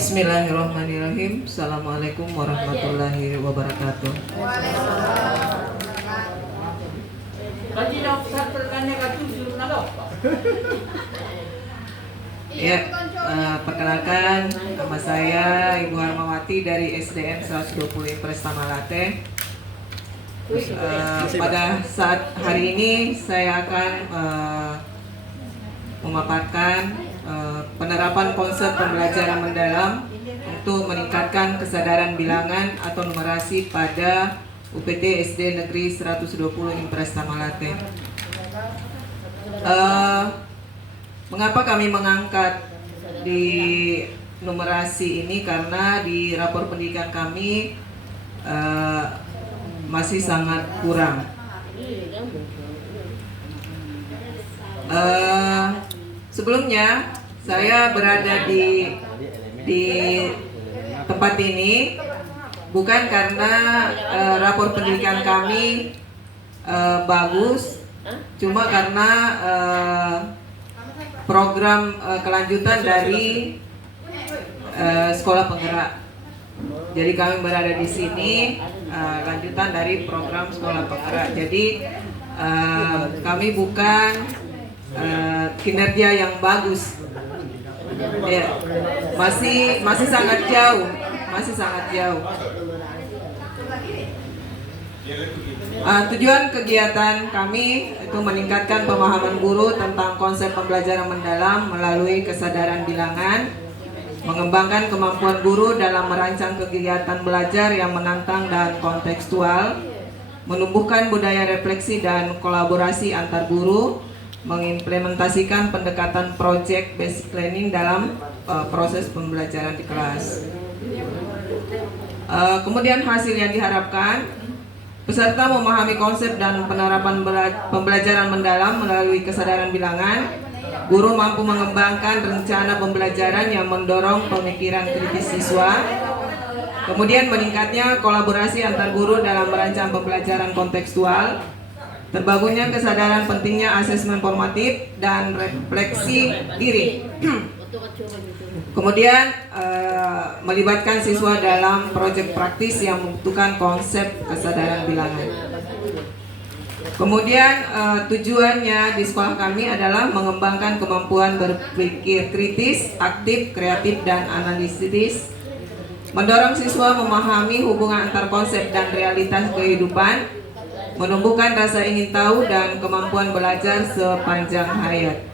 Bismillahirrahmanirrahim. Assalamualaikum warahmatullahi wabarakatuh. Ya, perkenalkan nama saya Ibu Harmawati dari SDN 120 Impres Tamalate. Pada saat hari ini saya akan memaparkan penerapan konsep pembelajaran mendalam untuk meningkatkan kesadaran bilangan atau numerasi pada UPT SD Negeri 120 Impres Tamalate. Mengapa kami mengangkat di numerasi ini? Karena di rapor pendidikan kami masih sangat kurang. Sebelumnya saya berada di tempat ini bukan karena rapor pendidikan kami bagus, cuma karena program kelanjutan dari sekolah penggerak. Jadi kami berada di sini lanjutan dari program sekolah penggerak. Jadi kami bukan kinerja yang bagus, ya, masih sangat jauh, tujuan kegiatan kami itu meningkatkan pemahaman guru tentang konsep pembelajaran mendalam melalui kesadaran bilangan, mengembangkan kemampuan guru dalam merancang kegiatan belajar yang menantang dan kontekstual, menumbuhkan budaya refleksi dan kolaborasi antar guru, mengimplementasikan pendekatan project based learning dalam proses pembelajaran di kelas. Kemudian hasil yang diharapkan, peserta memahami konsep dan penerapan pembelajaran mendalam melalui kesadaran bilangan. Guru mampu mengembangkan rencana pembelajaran yang mendorong pemikiran kritis siswa. Kemudian meningkatnya kolaborasi antar guru dalam merancang pembelajaran kontekstual. Terbangunnya kesadaran pentingnya asesmen formatif dan refleksi diri. Kemudian melibatkan siswa dalam proyek praktis yang membutuhkan konsep kesadaran bilangan. Kemudian tujuannya di sekolah kami adalah mengembangkan kemampuan berpikir kritis, aktif, kreatif, dan analitis, mendorong siswa memahami hubungan antar konsep dan realitas kehidupan, menumbuhkan rasa ingin tahu dan kemampuan belajar sepanjang hayat.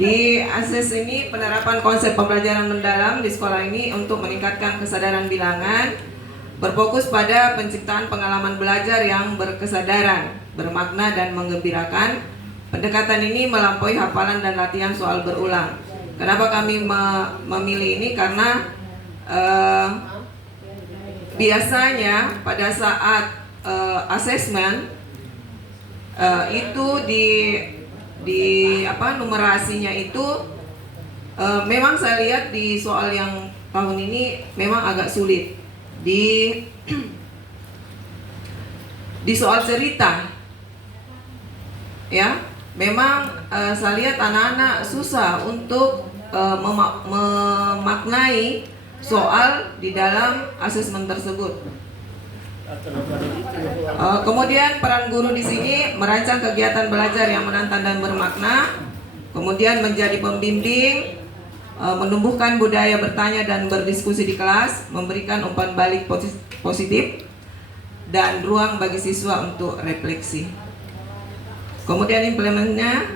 Di ASES ini penerapan konsep pembelajaran mendalam di sekolah ini untuk meningkatkan kesadaran bilangan, berfokus pada penciptaan pengalaman belajar yang berkesadaran, bermakna dan menggembirakan. Pendekatan ini melampaui hafalan dan latihan soal berulang. Kenapa kami memilih ini? Karena biasanya pada saat asesmen itu di numerasinya itu memang saya lihat di soal yang tahun ini memang agak sulit di soal cerita, ya, memang saya lihat anak-anak susah untuk memaknai soal di dalam asesmen tersebut. Kemudian peran guru di sini merancang kegiatan belajar yang menantang dan bermakna, kemudian menjadi pembimbing, menumbuhkan budaya bertanya dan berdiskusi di kelas, memberikan umpan balik positif, dan ruang bagi siswa untuk refleksi. Kemudian implementnya,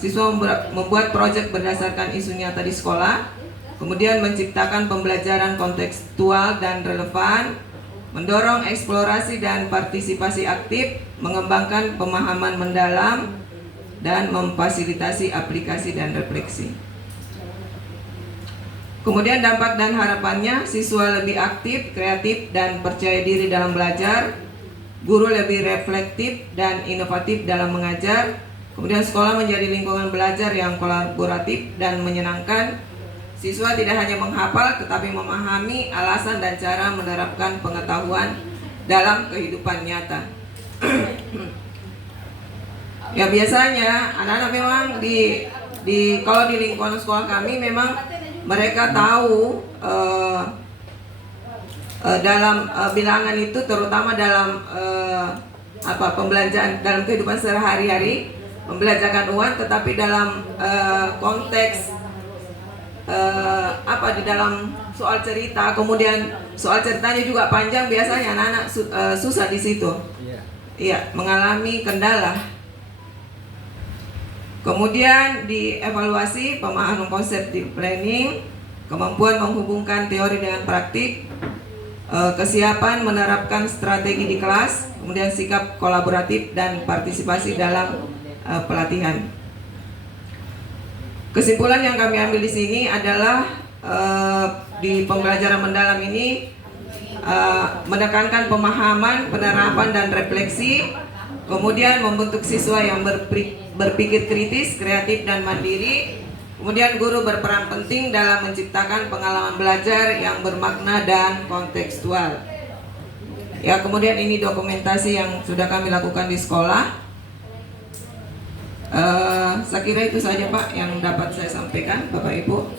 siswa membuat proyek berdasarkan isu nyata di sekolah, kemudian menciptakan pembelajaran kontekstual dan relevan, mendorong eksplorasi dan partisipasi aktif, mengembangkan pemahaman mendalam, dan memfasilitasi aplikasi dan refleksi. Kemudian dampak dan harapannya, siswa lebih aktif, kreatif, dan percaya diri dalam belajar, guru lebih reflektif dan inovatif dalam mengajar, kemudian sekolah menjadi lingkungan belajar yang kolaboratif dan menyenangkan. Siswa tidak hanya menghafal tetapi memahami alasan dan cara menerapkan pengetahuan dalam kehidupan nyata. Ya biasanya anak-anak memang kalau di lingkungan sekolah kami memang mereka tahu dalam bilangan itu, terutama dalam pembelanjaan dalam kehidupan sehari-hari, membelanjakan uang, tetapi dalam konteks di dalam soal cerita, kemudian soal ceritanya juga panjang, biasanya anak-anak susah di situ. Iya, mengalami kendala. Kemudian dievaluasi pemahaman konsep di planning, kemampuan menghubungkan teori dengan praktik, kesiapan menerapkan strategi di kelas, kemudian sikap kolaboratif dan partisipasi dalam pelatihan. Kesimpulan yang kami ambil di sini adalah di pembelajaran mendalam ini menekankan pemahaman, penerapan dan refleksi, kemudian membentuk siswa yang berpikir kritis, kreatif dan mandiri. Kemudian guru berperan penting dalam menciptakan pengalaman belajar yang bermakna dan kontekstual. Ya, kemudian ini dokumentasi yang sudah kami lakukan di sekolah. Saya kira itu saja Pak yang dapat saya sampaikan, Bapak Ibu.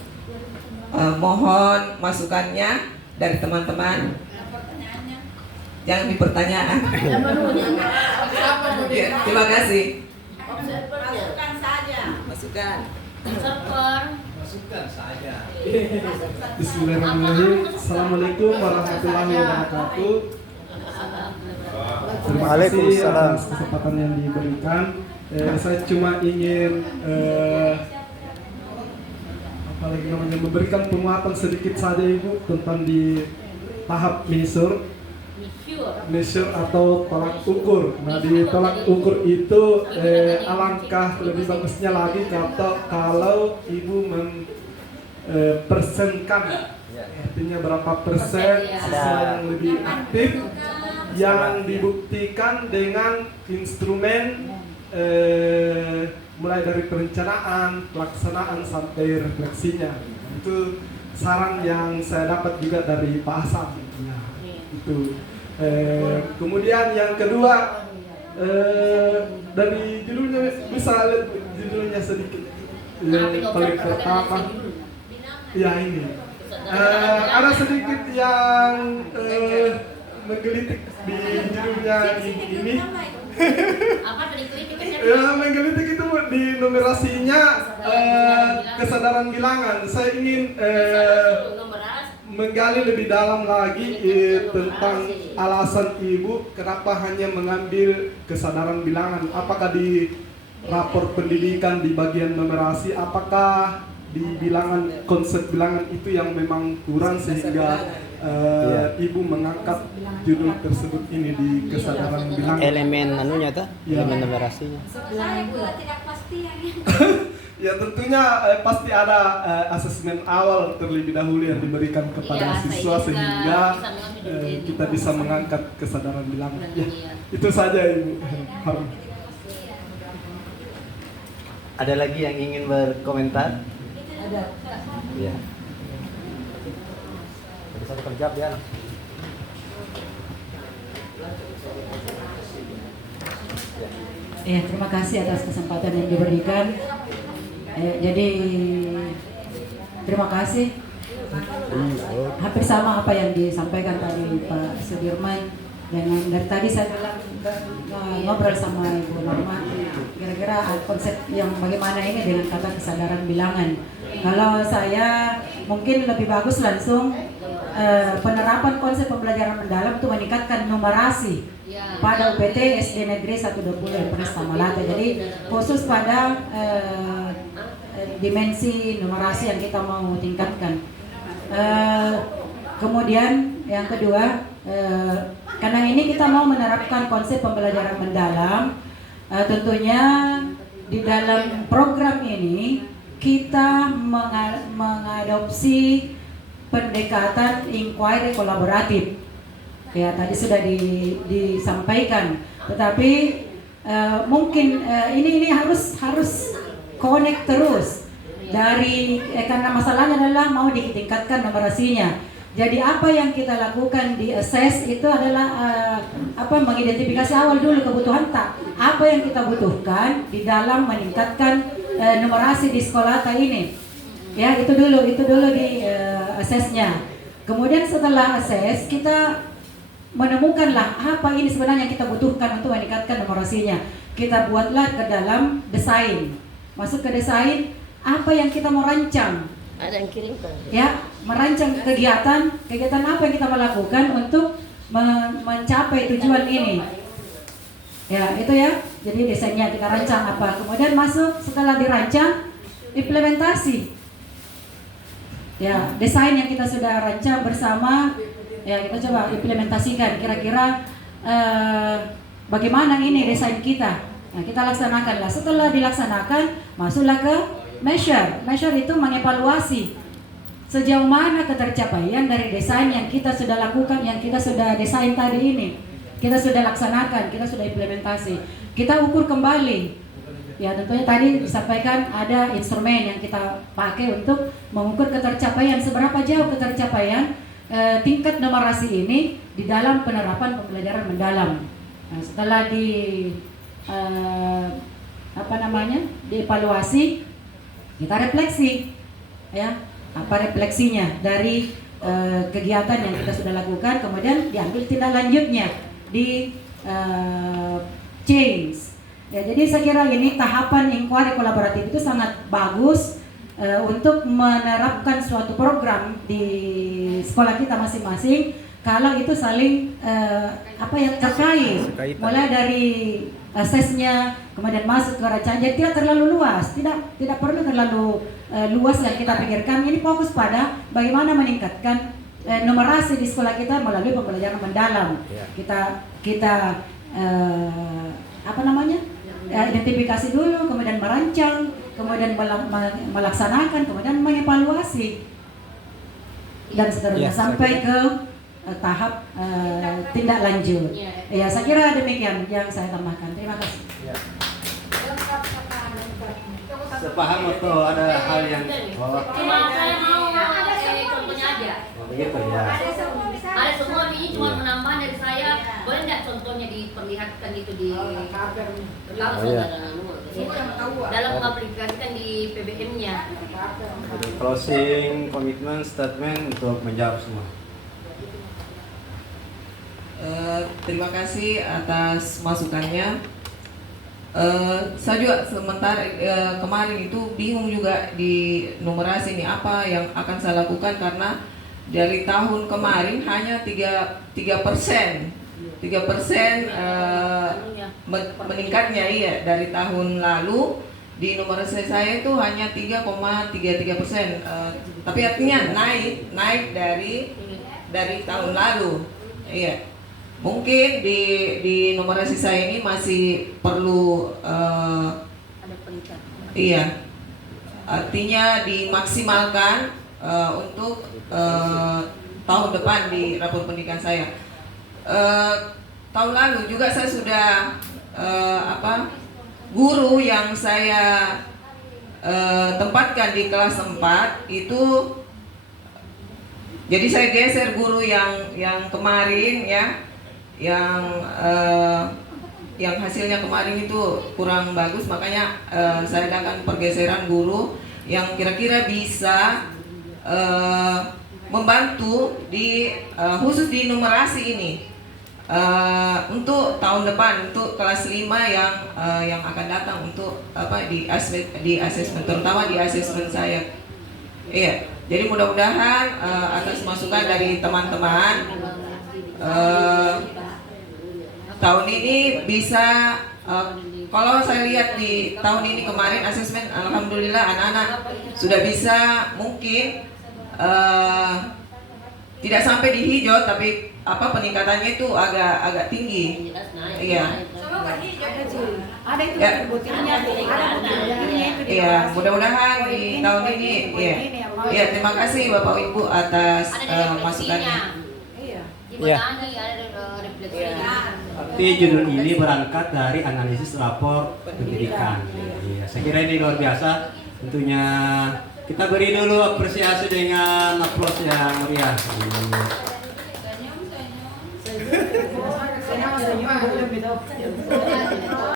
Mohon masukannya dari teman-teman. Jangan di pertanyaan. Ya, terima kasih. Masukan saja. Masukan. Masukan saja. Bismillahirrahmanirrahim. Assalamualaikum warahmatullahi wabarakatuh. Terima kasih atas kesempatan yang diberikan. Saya cuma ingin memberikan penguatan sedikit saja Ibu tentang di tahap measure atau tolak ukur. Nah, di tolak ukur itu alangkah lebih bagusnya lagi kalau Ibu persenkan, artinya berapa persen siswa yang lebih aktif yang dibuktikan dengan instrumen mulai dari perencanaan, pelaksanaan sampai refleksinya. Itu saran yang saya dapat juga dari Pak Hasan. Nah, itu. Kemudian yang kedua, dari judulnya bisa lihat judulnya sedikit. Yang paling pertama, ya ini. Ada sedikit yang menggelitik di judulnya ini. Ya, menggelitik itu di numerasinya kesadaran bilangan. Saya ingin menggali lebih dalam lagi tentang alasan Ibu kenapa hanya mengambil kesadaran bilangan. Apakah di rapor pendidikan di bagian numerasi, apakah di bilangan, konsep bilangan itu yang memang kurang sehingga Ibu mengangkat judul tersebut ini di kesadaran bilangan. Elemen anunya tuh, elemen numerasinya. Saya juga tidak pasti yang Ya tentunya pasti ada asesmen awal terlebih dahulu yang diberikan kepada siswa sehingga kita bisa mengangkat kesadaran bilangan. Ya, itu saja Ibu. Ada lagi yang ingin berkomentar? ada. Iya. Bisa terjawab ya. Ya, terima kasih atas kesempatan yang diberikan. Jadi terima kasih. Hampir sama apa yang disampaikan tadi Pak Sudirman. Dengan dari tadi saya bilang ngobrol sama Ibu Norma, kira-kira konsep yang bagaimana ini dengan kata kesadaran bilangan. Kalau saya mungkin lebih bagus langsung penerapan konsep pembelajaran mendalam untuk meningkatkan numerasi pada UPT SD Negeri 120 Perista Malate. Jadi khusus pada dimensi numerasi yang kita mau tingkatkan. Kemudian yang kedua, karena ini kita mau menerapkan konsep pembelajaran mendalam, tentunya di dalam program ini kita mengadopsi pendekatan inquiry kolaboratif. Ya, tadi sudah disampaikan, tetapi mungkin ini harus connect terus dari karena masalahnya adalah mau ditingkatkan numerasinya. Jadi apa yang kita lakukan di assess itu adalah mengidentifikasi awal dulu kebutuhan apa yang kita butuhkan di dalam meningkatkan numerasi di sekolah ini. Ya, itu dulu di asesnya. Kemudian setelah ases, kita menemukanlah apa ini sebenarnya kita butuhkan untuk meningkatkan numerasinya. Kita buatlah ke dalam desain. Masuk ke desain, apa yang kita mau rancang. Ada yang kirimkan. Ya, merancang kegiatan apa yang kita melakukan untuk mencapai tujuan ini. Ya, itu ya. Jadi desainnya kita rancang apa. Kemudian masuk setelah dirancang, implementasi. Ya, desain yang kita sudah rancang bersama, ya kita coba implementasikan. Kira-kira bagaimana ini desain kita. Nah, kita laksanakanlah. Setelah dilaksanakan, masuklah ke measure. Measure itu mengevaluasi sejauh mana ketercapaian dari desain yang kita sudah lakukan, yang kita sudah desain tadi ini. Kita sudah laksanakan, kita sudah implementasi. Kita ukur kembali. Ya, tentunya tadi disampaikan ada instrumen yang kita pakai untuk mengukur ketercapaian, seberapa jauh ketercapaian tingkat numerasi ini di dalam penerapan pembelajaran mendalam. Nah, setelah dievaluasi, kita refleksi, ya, apa refleksinya dari kegiatan yang kita sudah lakukan, kemudian diambil tindak lanjutnya di change. Ya, jadi saya kira ini tahapan inquiry kolaboratif itu sangat bagus untuk menerapkan suatu program di sekolah kita masing-masing. Kalau itu saling terkait, mulai dari asesnya, kemudian masuk ke rancangan, jadi tidak terlalu luas, tidak perlu terlalu luas yang kita pikirkan. Ini fokus pada bagaimana meningkatkan numerasi di sekolah kita melalui pembelajaran mendalam. Kita identifikasi dulu, kemudian merancang, kemudian melaksanakan, kemudian mengevaluasi dan seterusnya sampai ke tahap tindak lanjut. Ya, saya kira demikian yang saya tambahkan. Terima kasih. Sepaham atau ada hal yang Cuma saya mau contohnya aja. begitu ya. Ada semua ini cuma menambah dari saya. Boleh nggak contohnya diperlihatkan itu di dalam mengaplikasikan di PBM-nya. Jadi closing komitmen statement untuk menjawab semua. Terima kasih atas masukannya. Saya juga sementara kemarin itu bingung juga di numerasi ini apa yang akan saya lakukan, karena dari tahun kemarin hanya 3% meningkatnya, iya, dari tahun lalu di numerasi saya itu hanya 3,33%, tapi artinya naik dari tahun lalu, iya. Mungkin di numerasi saya ini masih perlu Ada peningkatan. iya, artinya dimaksimalkan untuk tahun depan di rapor pendidikan saya. Tahun lalu juga saya sudah guru yang saya tempatkan di kelas 4 itu, jadi saya geser guru yang kemarin ya, yang hasilnya kemarin itu kurang bagus, makanya saya adakan pergeseran guru yang kira-kira bisa membantu khusus di numerasi ini untuk tahun depan, untuk kelas 5 yang akan datang, untuk di asesmen, terutama di asesmen saya. Iya, jadi mudah-mudahan atas masukan dari teman-teman tahun ini bisa, kalau saya lihat di tahun ini kemarin asesmen, alhamdulillah anak-anak sudah bisa, mungkin tidak sampai di hijau, tapi peningkatannya itu agak tinggi. Iya. Ada itu Ya. butirnya, Iya, mudah-mudahan di tahun ini, iya. Iya, terima kasih Bapak Ibu atas masukannya. Ya. Refleksinya. Arti judul ini berangkat dari analisis rapor pendidikan. Ya, saya kira ini luar biasa. Tentunya kita beri dulu apresiasi dengan aplaus yang meriah. Senyum.